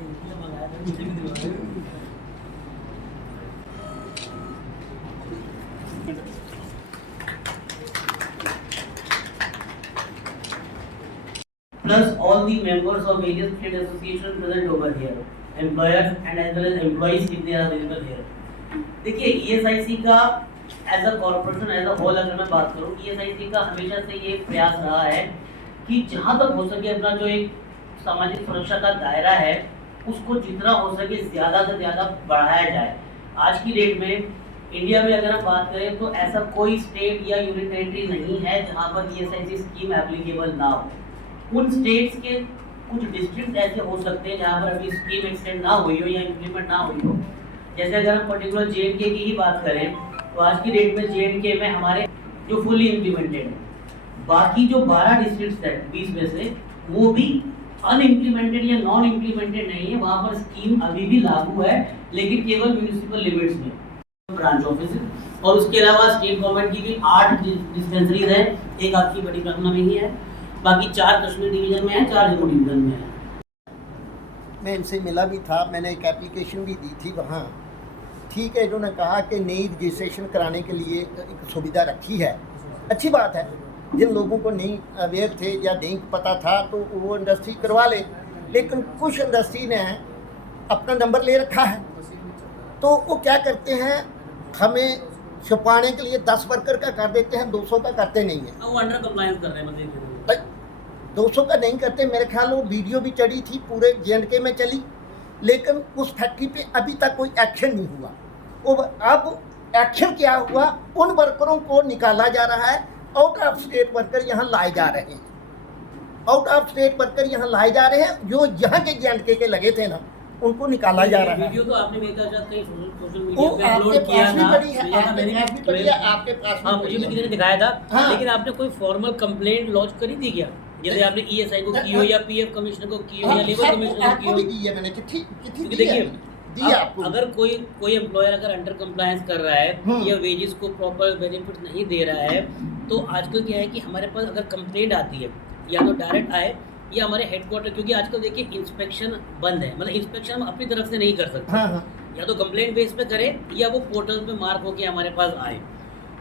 Plus all the members of various trade associations present over here, employers and as well as employees if they are available here. देखिए ESIC का as a corporation as a whole अगर मैं बात करूँ, ESIC का हमेशा से ये प्रयास रहा है कि जहाँ तक हो सके अपना जो एक सामाजिक सुरक्षा का दायरा है उसको जितना हो सके ज़्यादा से ज़्यादा बढ़ाया जाए। आज की डेट में इंडिया में अगर हम बात करें तो ऐसा कोई स्टेट या यूनियन टेरिटरी नहीं है जहाँ पर ESIC स्कीम एप्लीकेबल ना हो। उन स्टेट्स के कुछ डिस्ट्रिक्ट ऐसे हो सकते हैं जहाँ पर अभी स्कीम एक्सटेंड ना हुई हो या इम्प्लीमेंट ना हुई हो। जैसे अगर हम पर्टिकुलर JNK की ही बात करें तो आज की डेट में JNK में हमारे जो फुल्ली इम्प्लीमेंटेड है, बाकी जो 12 डिस्ट्रिक्ट्स हैं 20 में से वो भी अनइम्प्लीमेंटेड या नॉन इम्प्लीमेंटेड नहीं है। वहाँ पर स्कीम अभी भी लागू है लेकिन केवल म्यूनिसिपल लिमिट्स में ब्रांच ऑफिस, और उसके अलावा स्टेट गवर्नमेंट की भी 8 डिस्पेंसरीज है। एक आपकी बड़ी पटना में ही है, बाकी 4 कश्मीर डिवीजन में है, 4 जम्मू डिवीजन में है। मैं इनसे मिला भी था, मैंने एक एप्लीकेशन भी दी थी वहाँ। ठीक है, इन्होंने कहा कि नई रजिस्ट्रेशन कराने के लिए एक सुविधा रखी है, अच्छी बात है। जिन लोगों को नहीं अवेयर थे या नहीं पता था तो वो इंडस्ट्री करवा ले, लेकिन कुछ इंडस्ट्री ने अपना नंबर ले रखा है तो वो क्या करते हैं, हमें छुपाने के लिए 10 वर्कर का कर देते हैं, 200 का करते नहीं है। वो अंडर कंप्लायंस कर रहे हैं मतलब 200 का नहीं करते। मेरे ख्याल वो वीडियो भी चढ़ी थी, पूरे JNK में चली, लेकिन उस फैक्ट्री पे अभी तक कोई एक्शन नहीं हुआ। वो अब एक्शन क्या हुआ, उन वर्करों को निकाला जा रहा है। आउट ऑफ स्टेट वर्कर यहाँ लाए जा रहे हैं, आउट ऑफ स्टेट वर्कर यहाँ लाए जा रहे हैं। जो यहाँ के JNK के लगे थे ना, उनको निकाला जा रहा है। वीडियो तो आपने मेरे ख्याल से कहीं सोशल वो मीडिया पे अपलोड आपके किया पास भी था, पड़ी है, आपके पास हाँ मुझे भी किसी ने दिखाया था। हाँ। लेकिन आपने कोई फॉर्मल कंप्लेंट लॉन्च करी थी क्या? जैसे आपने ESI को की हो या PF कमिश्नर को की हो या लेबर कमिश्नर को की हो? भी दी है मैंने, चिट्ठी देखिए दी आपको। अगर कोई एम्प्लॉयर अगर अंडर कंप्लायंस कर रहा है या वेजेस को प्रॉपर बेनिफिट नहीं दे रहा है तो आजकल क्या है कि हमारे पास अगर कंप्लेंट आती है या तो डायरेक्ट आए या हमारे हेडक्वार्टर, क्योंकि आजकल देखिए इंस्पेक्शन बंद है, मतलब इंस्पेक्शन हम अपनी तरफ से नहीं कर सकते। हाँ। या तो कंप्लेंट बेस पे करें या वो पोर्टल पे मार्क होके हमारे पास आए।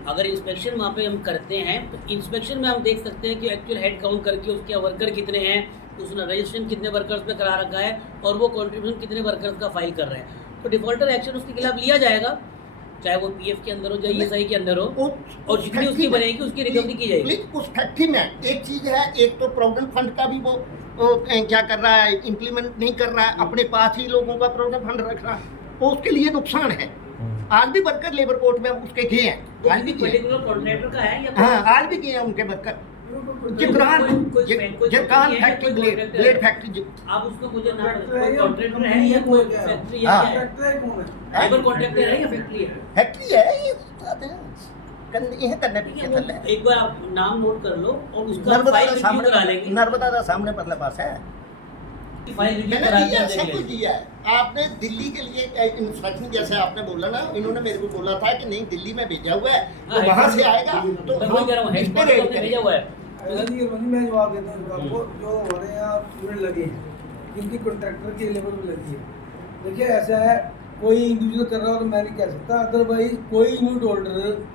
अगर इंस्पेक्शन वहाँ पे हम करते हैं तो इंस्पेक्शन में हम देख सकते हैं कि एक्चुअल हेड काउंट करके उसके वर्कर कितने हैं, उसने रजिस्ट्रेशन कितने वर्कर्स पे करा रखा है और वो कंट्रीब्यूशन कितने वर्कर्स का फाइल कर रहे हैं। तो डिफॉल्टर एक्शन उसके खिलाफ लिया जाएगा, चाहे वो PF के अंदर हो चाहे ESI के अंदर हो, और जितनी उसकी बनेगी उसकी रिकवरी की जाएगी। उस फैक्ट्री में एक चीज़ है, एक तो प्रोविडेंट फंड का भी वो क्या कर रहा है, इम्प्लीमेंट नहीं कर रहा है, अपने पास ही लोगों का प्रोविडेंट फंड रख रहा है, वो उसके लिए नुकसान है। आज भी वर्कर लेबर कोर्ट में उसके गए हैं, आज भी पर्टिकुलर कॉन्ट्रैक्टर का है या हाँ आज भी गए हैं उनके worker. Jibran factory blade factory, आप उसको मुझे ना कॉन्ट्रैक्टर है या कोई फैक्ट्री है, लेबर कॉन्ट्रैक्टर है या फैक्ट्री है? फैक्ट्री है ये करने पीछे थल्ले। एक बार आप नाम नोट कर लो और उसका फाइल रिव्यू करा लेंगे। नर्मदा का सामने परले पास है, फाइल रिव्यू मैंने करा दिया, के सब कुछ दिया है। आपने दिल्ली के लिए इंस्ट्रक्शन जैसे आपने बोला ना, इन्होंने मेरे को बोला था कि नहीं दिल्ली में भेजा हुआ है तो वहाँ से आएगा, तो हम इस पे रेड करेंगे। भेजा हुआ है। मैं जवाब देता हूँ आपको। जो हमारे यहाँ स्टूडेंट लगे हैं जिनकी कॉन्ट्रैक्टर की लेबर में लगी है, देखिए ऐसा है, कोई इंडिविजुअल कर रहा हो तो मैं नहीं कह सकता, अदरवाइज कोई unit holder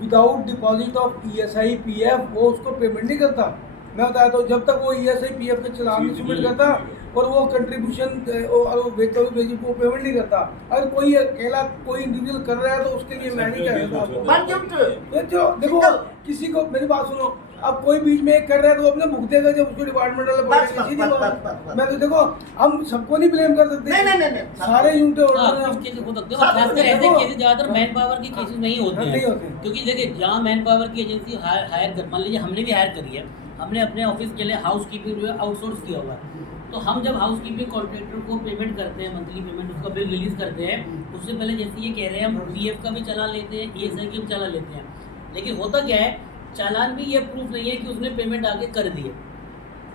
without deposit of ESI PF वो उसको पेमेंट नहीं करता। मैं बताया तो जब तक वो ESI PF के चलान नहीं सबमिट करता और वो कंट्रीब्यूशन और वो पेमेंट नहीं करता। अगर कोई अकेला कोई इंडिविजुअल कर रहा है तो उसके लिए मैं नहीं कह सकता। देखो किसी को मेरी बात सुनो, अब कोई बीच में कर रहा है तो वो अपने भुगतेगा जब उसको डिपार्टमेंट वाले बोलेंगे। मैं तो देखो हम सबको नहीं ब्लेम कर सकते, नहीं सारे यूनिट ज्यादातर मैन पावर की केसेस नहीं होते हैं, क्योंकि देखिए जहाँ मैन पावर की एजेंसी हायर कर, मान लीजिए हमने भी हायर करी है, हमने अपने ऑफिस के लिए हाउस कीपिंग जो है आउटसोर्स किया हुआ है, तो हम जब हाउस कीपिंग कॉन्ट्रैक्टर को पेमेंट करते हैं, मंथली पेमेंट उसका बिल रिलीज करते हैं, उससे पहले जैसे ये कह रहे हैं हम PF का भी चालान लेते हैं, ESI का भी चालान लेते हैं। लेकिन होता क्या है, चालान भी ये प्रूफ नहीं है कि उसने पेमेंट आगे कर दी है।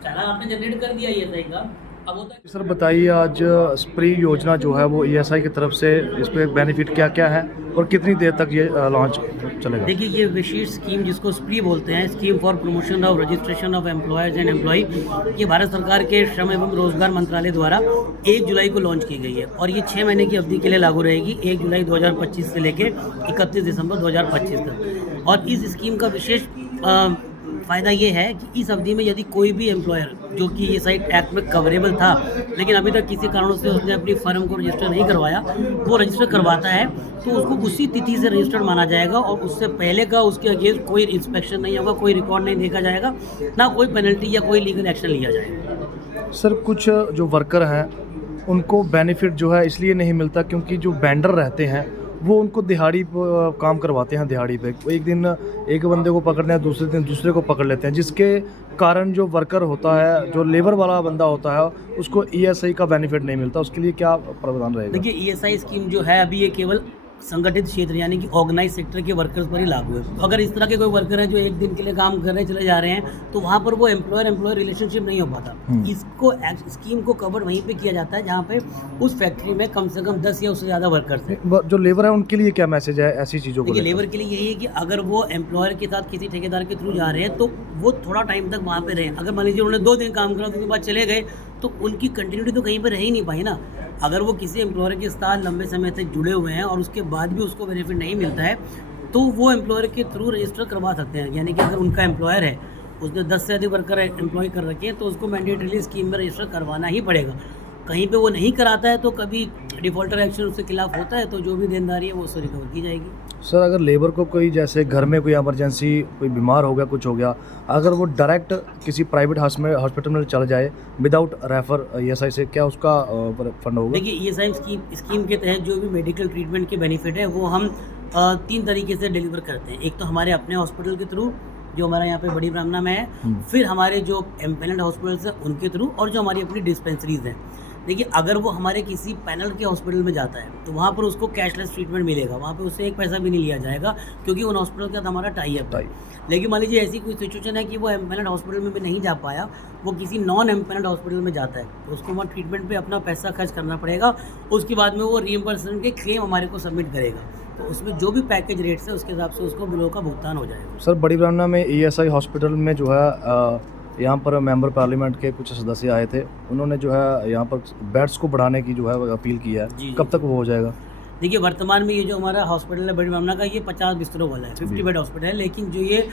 चालान आपने जनरेट कर दिया ESI का, अब होता है सर बताइए, आज स्प्री योजना जो है वो ईएसआई की तरफ से इस पे बेनिफिट क्या क्या है और कितनी देर तक ये लॉन्च चलेगा? देखिए, ये विशेष स्कीम जिसको स्प्री बोलते हैं, scheme for promotion of registration of employers and employ, ये भारत सरकार के श्रम एवं रोजगार मंत्रालय द्वारा 1 जुलाई को लॉन्च की गई है और ये 6 महीने की अवधि के लिए लागू रहेगी, 1 जुलाई 2025 से लेकर 31 दिसंबर 2025 तक। और इस स्कीम का विशेष फ़ायदा ये है कि इस अवधि में यदि कोई भी एम्प्लॉयर जो कि ये साइट एक्ट में कवरेबल था लेकिन अभी तक किसी कारणों से उसने अपनी फर्म को रजिस्टर नहीं करवाया, वो रजिस्टर करवाता है तो उसको उसी तिथि से रजिस्टर्ड माना जाएगा और उससे पहले का उसके अगेंस्ट कोई इंस्पेक्शन नहीं होगा, कोई रिकॉर्ड नहीं देखा जाएगा, ना कोई पेनल्टी या कोई लीगल एक्शन लिया जाएगा। सर कुछ जो वर्कर हैं उनको बेनिफिट जो है इसलिए नहीं मिलता क्योंकि जो वेंडर रहते हैं वो उनको दिहाड़ी काम करवाते हैं, दिहाड़ी पे वो एक दिन एक बंदे को पकड़ते हैं, दूसरे दिन दूसरे को पकड़ लेते हैं, जिसके कारण जो वर्कर होता है, जो लेबर वाला बंदा होता है, उसको ईएसआई का बेनिफिट नहीं मिलता। उसके लिए क्या प्रावधान रहेगा? देखिए, ईएसआई स्कीम जो है अभी ये केवल संगठित क्षेत्र यानी कि ऑर्गेनाइज सेक्टर के वर्कर्स पर ही लागू है। तो अगर इस तरह के कोई वर्कर हैं जो एक दिन के लिए काम करने चले जा रहे हैं तो वहाँ पर वो एम्प्लॉयर रिलेशनशिप नहीं हो पाता। इसको स्कीम को कवर वहीं पे किया जाता है जहाँ पे उस फैक्ट्री में कम से कम 10 या उससे ज़्यादा वर्कर्स हैं। जो लेबर है उनके लिए क्या मैसेज है ऐसी चीज़ों को? देखिए, लेबर के लिए यही है कि अगर वो एम्प्लॉयर के साथ किसी ठेकेदार के थ्रू जा रहे हैं तो वो थोड़ा टाइम तक वहाँ पे रहें। अगर मान लीजिए उन्होंने 2 दिन काम करा उसके बाद चले गए तो उनकी कंटिन्यूटी तो कहीं पर रह ही नहीं पाई ना। अगर वो किसी एम्प्लॉयर के साथ लंबे समय से जुड़े हुए हैं और उसके बाद भी उसको बेनिफिट नहीं मिलता है तो वो एम्प्लॉयर के थ्रू रजिस्टर करवा सकते हैं। यानी कि अगर उनका एम्प्लॉयर है, उसने 10 से अधिक वर्कर एम्प्लॉय कर रखे हैं तो उसको मैंडेटरीली स्कीम में रजिस्टर करवाना ही पड़ेगा। कहीं पे वो नहीं कराता है तो कभी डिफ़ॉल्टर एक्शन उसके खिलाफ होता है तो जो भी देनदारी है वो उससे रिकवर की जाएगी। सर अगर लेबर को कोई जैसे घर में कोई इमरजेंसी, कोई बीमार हो गया, कुछ हो गया, अगर वो डायरेक्ट किसी प्राइवेट हॉस्पिटल में चला जाए विदाउट रेफर ईएसआई से, क्या उसका फंड होगा? देखिए, ईएसआई स्कीम के तहत जो भी मेडिकल ट्रीटमेंट के बेनिफिट है वो हम 3 तरीके से डिलीवर करते हैं। एक तो हमारे अपने हॉस्पिटल के थ्रू जो हमारा यहाँ पे बड़ी ब्राह्मणा में है, फिर हमारे जो एम्पेनल्ड हॉस्पिटल्स हैं उनके थ्रू, और जो हमारी अपनी डिस्पेंसरीज हैं। देखिए, अगर वो हमारे किसी पैनल के हॉस्पिटल में जाता है तो वहाँ पर उसको कैशलेस ट्रीटमेंट मिलेगा, वहाँ पे उससे 1 पैसा भी नहीं लिया जाएगा क्योंकि उन हॉस्पिटल के साथ हमारा टाई अप है। लेकिन मान लीजिए ऐसी कोई सिचुएशन है कि वो एम्पेनल्ड हॉस्पिटल में भी नहीं जा पाया, वो किसी नॉन एम्पेनल्ड हॉस्पिटल में जाता है तो उसको वहाँ ट्रीटमेंट पे अपना पैसा खर्च करना पड़ेगा। उसके बाद में वो रीइंबर्समेंट के क्लेम हमारे को सबमिट करेगा तो उसमें जो भी पैकेज रेट्स है उसके हिसाब से उसको बिलों का भुगतान हो जाएगा। सर बड़ी ब्राह्मणा में ईएसआई हॉस्पिटल में जो है यहाँ पर मेंबर पार्लियामेंट के कुछ सदस्य आए थे, उन्होंने जो है यहाँ पर बेड्स को बढ़ाने की जो है अपील की है, कब तक वो हो जाएगा? देखिए, वर्तमान में ये जो हमारा हॉस्पिटल है बड़ी ब्राह्मणा का, ये 50 बिस्तरों वाला है, 50 बेड हॉस्पिटल है, लेकिन जो ये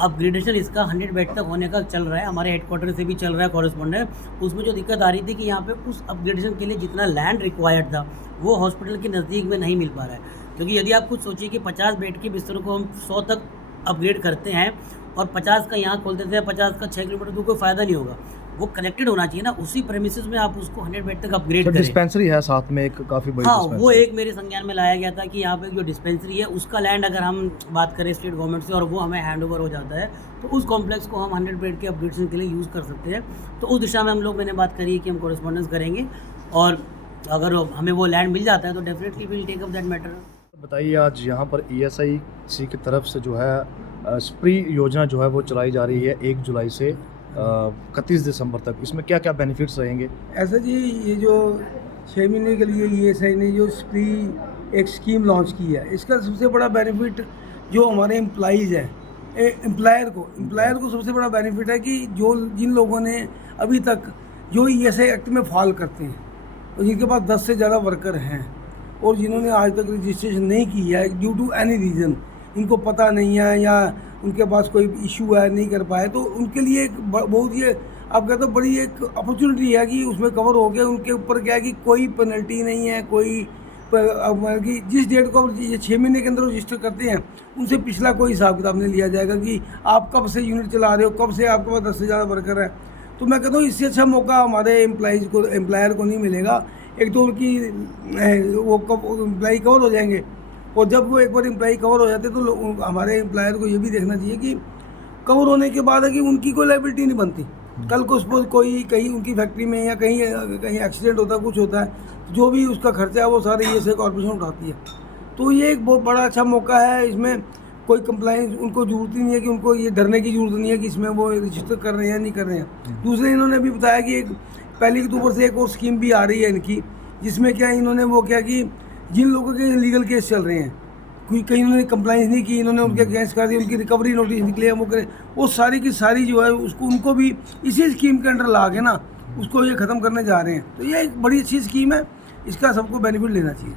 अपग्रेडेशन इसका 100 बेड तक होने का चल रहा है, हमारे हेडक्वार्टर से भी चल रहा है कॉरेस्पॉन्डेंट। उसमें जो दिक्कत आ रही थी कि यहाँ पे उस अपग्रेडेशन के लिए जितना लैंड रिक्वायर्ड था वो हॉस्पिटल के नज़दीक में नहीं मिल पा रहा है। क्योंकि यदि आप खुद सोचिए कि 50 बेड के बिस्तरों को हम 100 तक अपग्रेड करते हैं और 50 का यहाँ खोल देते हैं, 50 का 6 किलोमीटर तो कोई फ़ायदा नहीं होगा। वो कनेक्टेड होना चाहिए ना, उसी प्रेमिसेस में आप उसको 100 बेड तक अपग्रेड करें। डिस्पेंसरी है साथ में एक काफ़ी बड़ी। हाँ, वो एक मेरे संज्ञान में लाया गया था कि यहाँ पे जो डिस्पेंसरी है उसका लैंड अगर हम बात करें स्टेट गवर्नमेंट से और वो हमें हैंड ओवर हो जाता है तो उस कॉम्प्लेक्स को हम 100 बेड के अपग्रेडेशन के लिए यूज़ कर सकते हैं। तो उस दिशा में मैंने बात करी है कि हम कॉरेस्पॉन्डेंस करेंगे और अगर हमें वो लैंड मिल जाता है तो definitely will take up that matter. बताइए, आज यहाँ पर ईएसआई की तरफ से जो है स्प्री योजना जो है वो चलाई जा रही है 1 जुलाई से 31 दिसंबर तक, इसमें क्या क्या बेनिफिट्स रहेंगे? ऐसा जी, ये जो 6 महीने के लिए ईएसआई ने जो स्प्री एक स्कीम लॉन्च की है, इसका सबसे बड़ा बेनिफिट जो हमारे एम्प्लॉइज़ हैं, एम्प्लॉयर को सबसे बड़ा बेनिफिट है कि जिन लोगों ने अभी तक जो ईएसआई एक्ट में फॉल करते हैं और जिनके पास 10 से ज़्यादा वर्कर हैं और जिन्होंने आज तक रजिस्ट्रेशन नहीं की है ड्यू टू एनी रीज़न, इनको पता नहीं है या उनके पास कोई इशू है, नहीं कर पाए, तो उनके लिए एक बहुत ही आप कहते हो बड़ी एक अपॉर्चुनिटी है कि उसमें कवर हो गया। उनके ऊपर क्या है कि कोई पेनल्टी नहीं है, कोई कि जिस डेट को ये 6 महीने के अंदर रजिस्टर करते हैं उनसे पिछला कोई हिसाब किताब नहीं लिया जाएगा कि आप कब से यूनिट चला रहे हो, कब से आपके पास 10 से ज़्यादा वर्कर है। तो मैं कहता हूँ इससे अच्छा मौका हमारे एम्प्लॉयर को नहीं मिलेगा। एक तो उनकी वो एम्प्लॉई कवर हो जाएंगे और जब वो एक बार एम्प्लॉई कवर हो जाते तो हमारे एम्प्लॉयर को ये भी देखना चाहिए कि कवर होने के बाद है कि उनकी कोई लायबिलिटी नहीं बनती। कल को सपोज कोई कहीं उनकी फैक्ट्री में या कहीं एक्सीडेंट होता है, कुछ होता है, जो भी उसका खर्चा है वो सारे ईएसआई कॉर्पोरेशन उठाती है। तो ये एक बहुत बड़ा अच्छा मौका है, इसमें कोई कंप्लाइंस उनको जरूरत ही नहीं है कि उनको ये डरने की जरूरत नहीं है कि इसमें वो रजिस्टर कर रहे हैं या नहीं कर रहे हैं। दूसरे इन्होंने भी बताया कि एक पहली अक्टूबर से एक और स्कीम भी आ रही है इनकी, जिसमें क्या इन्होंने वो क्या कि जिन लोगों के लीगल केस चल रहे हैं, कोई कहीं उन्होंने कंप्लाइंस नहीं की, इन्होंने उनके अगेंस्ट कर दी, उनकी रिकवरी नोटिस निकले वो करे, वो सारी की सारी जो है उसको उनको भी इसी स्कीम के अंडर ला के ना उसको ये ख़त्म करने जा रहे हैं। तो ये एक बड़ी अच्छी स्कीम है, इसका सबको बेनिफिट लेना चाहिए।